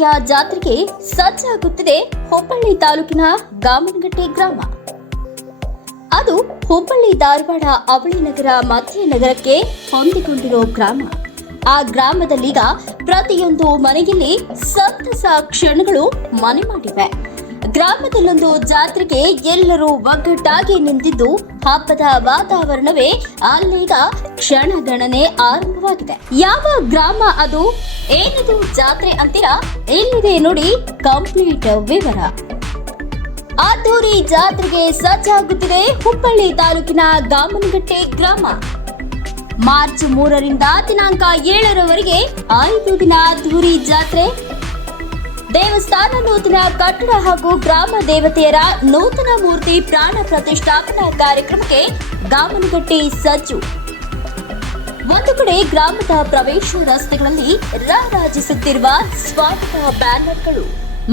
ನವರಾತ್ರಿಯ ಜಾತ್ರೆಗೆ ಸಜ್ಜಾಗುತ್ತಿದೆ ಹುಬ್ಬಳ್ಳಿ ತಾಲೂಕಿನ ಗಾಮನಗಟ್ಟೆ ಗ್ರಾಮ. ಅದು ಹುಬ್ಬಳ್ಳಿ ಧಾರವಾಡ ಅವಳಿ ನಗರ ಮಧ್ಯ ನಗರಕ್ಕೆ ಹೊಂದಿಕೊಂಡಿರೋ ಗ್ರಾಮ. ಆ ಗ್ರಾಮದಲ್ಲೀಗ ಪ್ರತಿಯೊಂದು ಮನೆಯಲ್ಲಿ ಸಂತಸ ಕ್ಷಣಗಳು ಮನೆ ಮಾಡಿವೆ. ಗ್ರಾಮದಲ್ಲೊಂದು ಜಾತ್ರೆಗೆ ಎಲ್ಲರೂ ಒಗ್ಗಟ್ಟಾಗಿ ನಿಂತಿದ್ದು ಹಬ್ಬದ ವಾತಾವರಣವೇ ಅಲ್ಲೀಗ ಕ್ಷಣಗಣನೆ ಆರಂಭವಾಗಿದೆ. ಯಾವ ಗ್ರಾಮ ಅದು? ಏನಿದು ಜಾತ್ರೆ ಅಂತೀರಾ? ಎಲ್ಲಿದೆ ನೋಡಿ ಕಂಪ್ಲೀಟ್ ವಿವರ. ಆದೂರಿ ಜಾತ್ರೆಗೆ ಸಜ್ಜಾಗುತ್ತಿದೆ ಹುಬ್ಬಳ್ಳಿ ತಾಲೂಕಿನ ಗಾಮನಗಟ್ಟೆ ಗ್ರಾಮ. ಮಾರ್ಚ್ ಮೂರರಿಂದ ದಿನಾಂಕ ಏಳರವರೆಗೆ ಐದು ದಿನ ಅದ್ದೂರಿ ಜಾತ್ರೆ. ದೇವಸ್ಥಾನ ನೂತನ ಕಟ್ಟಡ ಹಾಗೂ ಗ್ರಾಮ ದೇವತೆಯರ ನೂತನ ಮೂರ್ತಿ ಪ್ರಾಣ ಪ್ರತಿಷ್ಠಾಪನಾ ಕಾರ್ಯಕ್ರಮಕ್ಕೆ ಗಾಮನಗಟ್ಟೆ ಸಜ್ಜು. ಒಂದು ಕಡೆ ಗ್ರಾಮದ ಪ್ರವೇಶ ರಸ್ತೆಗಳಲ್ಲಿ ರಾರಾಜಿಸುತ್ತಿರುವ ಸ್ವಾಗತ ಬ್ಯಾನರ್ಗಳು.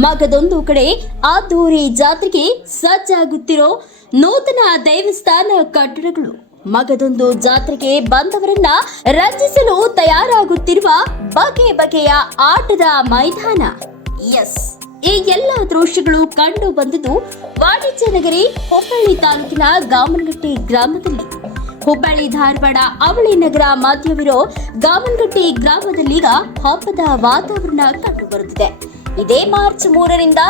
ಮಗದೊಂದು ಕಡೆ ಅದ್ದೂರಿ ಜಾತ್ರೆಗೆ ಸಜ್ಜಾಗುತ್ತಿರೋ ನೂತನ ದೇವಸ್ಥಾನ ಕಟ್ಟಡಗಳು. ಮಗದೊಂದು ಜಾತ್ರೆಗೆ ಬಂದವರನ್ನ ರಂಜಿಸಲು ತಯಾರಾಗುತ್ತಿರುವ ಬಗೆ ಬಗೆಯ ಆಟದ ಮೈದಾನ. ಎಸ್, ಈ ಎಲ್ಲ ದೃಶ್ಯಗಳು ಕಂಡು ಬಂದದ್ದು ವಾಣಿಜ್ಯ ನಗರಿ ಹುಬ್ಬಳ್ಳಿ ತಾಲೂಕಿನ ಗಾಮನಗಟ್ಟೆ ಗ್ರಾಮದಲ್ಲಿ. ಹುಬ್ಬಳ್ಳಿ ಧಾರವಾಡ ಅವಳಿ ನಗರ ಮಧ್ಯವಿರೋ ಗಾವನಗಟ್ಟಿ ಗ್ರಾಮದಲ್ಲೀಗ ಹಬ್ಬದ ವಾತಾವರಣ ಕಂಡುಬರುತ್ತಿದೆ. ಇದೇ ಮಾರ್ಚ್ ಮೂರರಿಂದ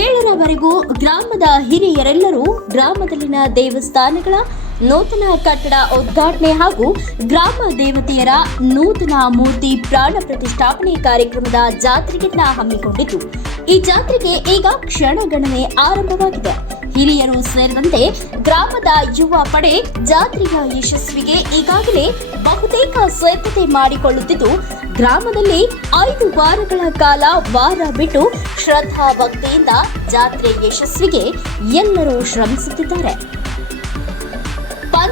ಏಳರವರೆಗೂ ಗ್ರಾಮದ ಹಿರಿಯರೆಲ್ಲರೂ ಗ್ರಾಮದಲ್ಲಿನ ದೇವಸ್ಥಾನಗಳ ನೂತನ ಕಟ್ಟಡ ಉದ್ಘಾಟನೆ ಹಾಗೂ ಗ್ರಾಮ ದೇವತೆಯರ ನೂತನ ಮೂರ್ತಿ ಪ್ರಾಣ ಪ್ರತಿಷ್ಠಾಪನೆ ಕಾರ್ಯಕ್ರಮದ ಜಾತ್ರೆಯನ್ನ ಹಮ್ಮಿಕೊಂಡಿದ್ದು. ಈ ಜಾತ್ರೆಗೆ ಈಗ ಕ್ಷಣಗಣನೆ ಆರಂಭವಾಗಿದೆ. ಹಿರಿಯರು ಸೇರಿದಂತೆ ಗ್ರಾಮದ ಯುವ ಪಡೆ ಜಾತ್ರೆಯ ಯಶಸ್ವಿಗೆ ಈಗಾಗಲೇ ಬಹುತೇಕ ಸಿದ್ಧತೆ ಮಾಡಿಕೊಳ್ಳುತ್ತಿದ್ದು, ಗ್ರಾಮದಲ್ಲಿ ಐದು ವಾರಗಳ ಕಾಲ ವಾರ ಬಿಟ್ಟು ಶ್ರದ್ಧಾ ಭಕ್ತಿಯಿಂದ ಜಾತ್ರೆ ಯಶಸ್ವಿಗೆ ಎಲ್ಲರೂ ಶ್ರಮಿಸುತ್ತಿದ್ದಾರೆ.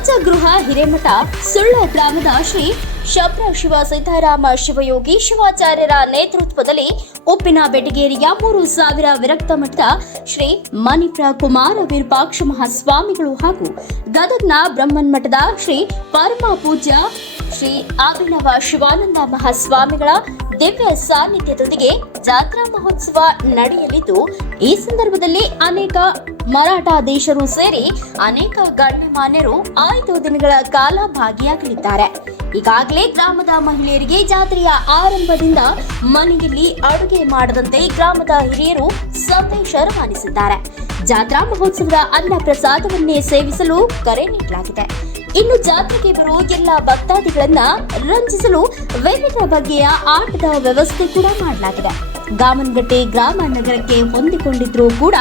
ಪಂಚಗೃಹ ಹಿರೇಮಠ ಸುಳ್ಳ ಗ್ರಾಮದ ಶ್ರೀ ಶಬ್ರ ಶಿವ ಸಿದ್ದಾರಾಮ ಶಿವಯೋಗಿ ಶಿವಾಚಾರ್ಯರ ನೇತೃತ್ವದಲ್ಲಿ ಉಪ್ಪಿನ ಬೆಟಗೇರಿಯ ಮೂರು ಸಾವಿರ ವಿರಕ್ತ ಮಠದ ಶ್ರೀ ಮಣಿಪ್ರ ಕುಮಾರ ವಿರೂಪಾಕ್ಷ ಮಹಾಸ್ವಾಮಿಗಳು ಹಾಗೂ ಗದಗ್ನ ಬ್ರಹ್ಮನ್ ಮಠದ ಶ್ರೀ ಪರಮ ಪೂಜ್ಯ ಶ್ರೀ ಅಭಿನವ ಶಿವಾನಂದ ಮಹಾಸ್ವಾಮಿಗಳ ದಿವ್ಯ ಸಾನ್ನಿಧ್ಯದೊಂದಿಗೆ ಜಾತ್ರಾ ಮಹೋತ್ಸವ ನಡೆಯಲಿದ್ದು, ಈ ಸಂದರ್ಭದಲ್ಲಿ ಅನೇಕ ಮರಾಠಾಧೀಶರು ಸೇರಿ ಅನೇಕ ಗಣ್ಯಮಾನ್ಯರು ಐದು ದಿನಗಳ ಕಾಲ ಭಾಗಿಯಾಗಲಿದ್ದಾರೆ. ಈಗಾಗಲೇ ಗ್ರಾಮದ ಮಹಿಳೆಯರಿಗೆ ಜಾತ್ರೆಯ ಆರಂಭದಿಂದ ಮನೆಯಲ್ಲಿ ಅಡುಗೆ ಮಾಡದಂತೆ ಗ್ರಾಮದ ಹಿರಿಯರು ಸಂದೇಶ ರವಾನಿಸಿದ್ದಾರೆ ಜಾತ್ರಾ ಮಹೋತ್ಸವದ ಅನ್ನ ಪ್ರಸಾದವನ್ನೇ ಸೇವಿಸಲು ಕರೆ ನೀಡಲಾಗಿದೆ. ಇನ್ನು ಜಾತ್ರೆಗೆ ಬರುವ ಎಲ್ಲ ಭಕ್ತಾದಿಗಳನ್ನ ರಂಜಿಸಲು ವಿವಿಧ ಬಗೆಯ ಆಟದ ವ್ಯವಸ್ಥೆ ಕೂಡ ಮಾಡಲಾಗಿದೆ. ಗಾಮನಗಟ್ಟೆ ಗ್ರಾಮ ನಗರಕ್ಕೆ ಹೊಂದಿಕೊಂಡಿದ್ರೂ ಕೂಡ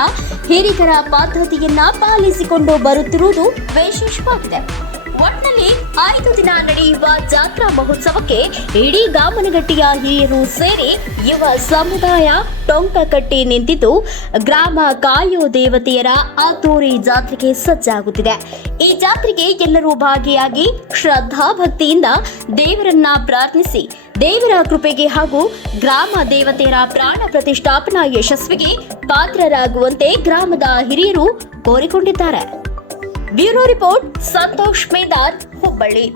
ಹಿರಿಯರ ಪದ್ಧತಿಯನ್ನ ಪಾಲಿಸಿಕೊಂಡು ಬರುತ್ತಿರುವುದು ವಿಶೇಷವಾಗಿದೆ. ಒಟ್ನಲ್ಲಿ ಐದು ದಿನ ನಡೆಯುವ ಜಾತ್ರಾ ಮಹೋತ್ಸವಕ್ಕೆ ಇಡೀ ಗಾಮನಗಟ್ಟಿಯ ಹಿರಿಯರು ಸೇರಿ ಯುವ ಸಮುದಾಯ ಟೊಂಕ ಕಟ್ಟಿ ನಿಂತಿದ್ದು ಗ್ರಾಮ ಕಾಯೋ ದೇವತೆಯರ ಅದ್ದೂರಿ ಜಾತ್ರೆಗೆ ಸಜ್ಜಾಗುತ್ತಿದೆ. ಈ ಜಾತ್ರೆಗೆ ಎಲ್ಲರೂ ಭಾಗಿಯಾಗಿ ಶ್ರದ್ಧಾ ಭಕ್ತಿಯಿಂದ ದೇವರನ್ನ ಪ್ರಾರ್ಥಿಸಿ ದೇವರ ಕೃಪೆಗೆ ಹಾಗೂ ಗ್ರಾಮ ದೇವತೆಯರ ಪ್ರಾಣ ಪ್ರತಿಷ್ಠಾಪನಾ ಯಶಸ್ವಿಗೆ ಪಾತ್ರರಾಗುವಂತೆ ಗ್ರಾಮದ ಹಿರಿಯರು ಕೋರಿಕೊಂಡಿದ್ದಾರೆ. Bureau report Santosh Medar, Hubballi.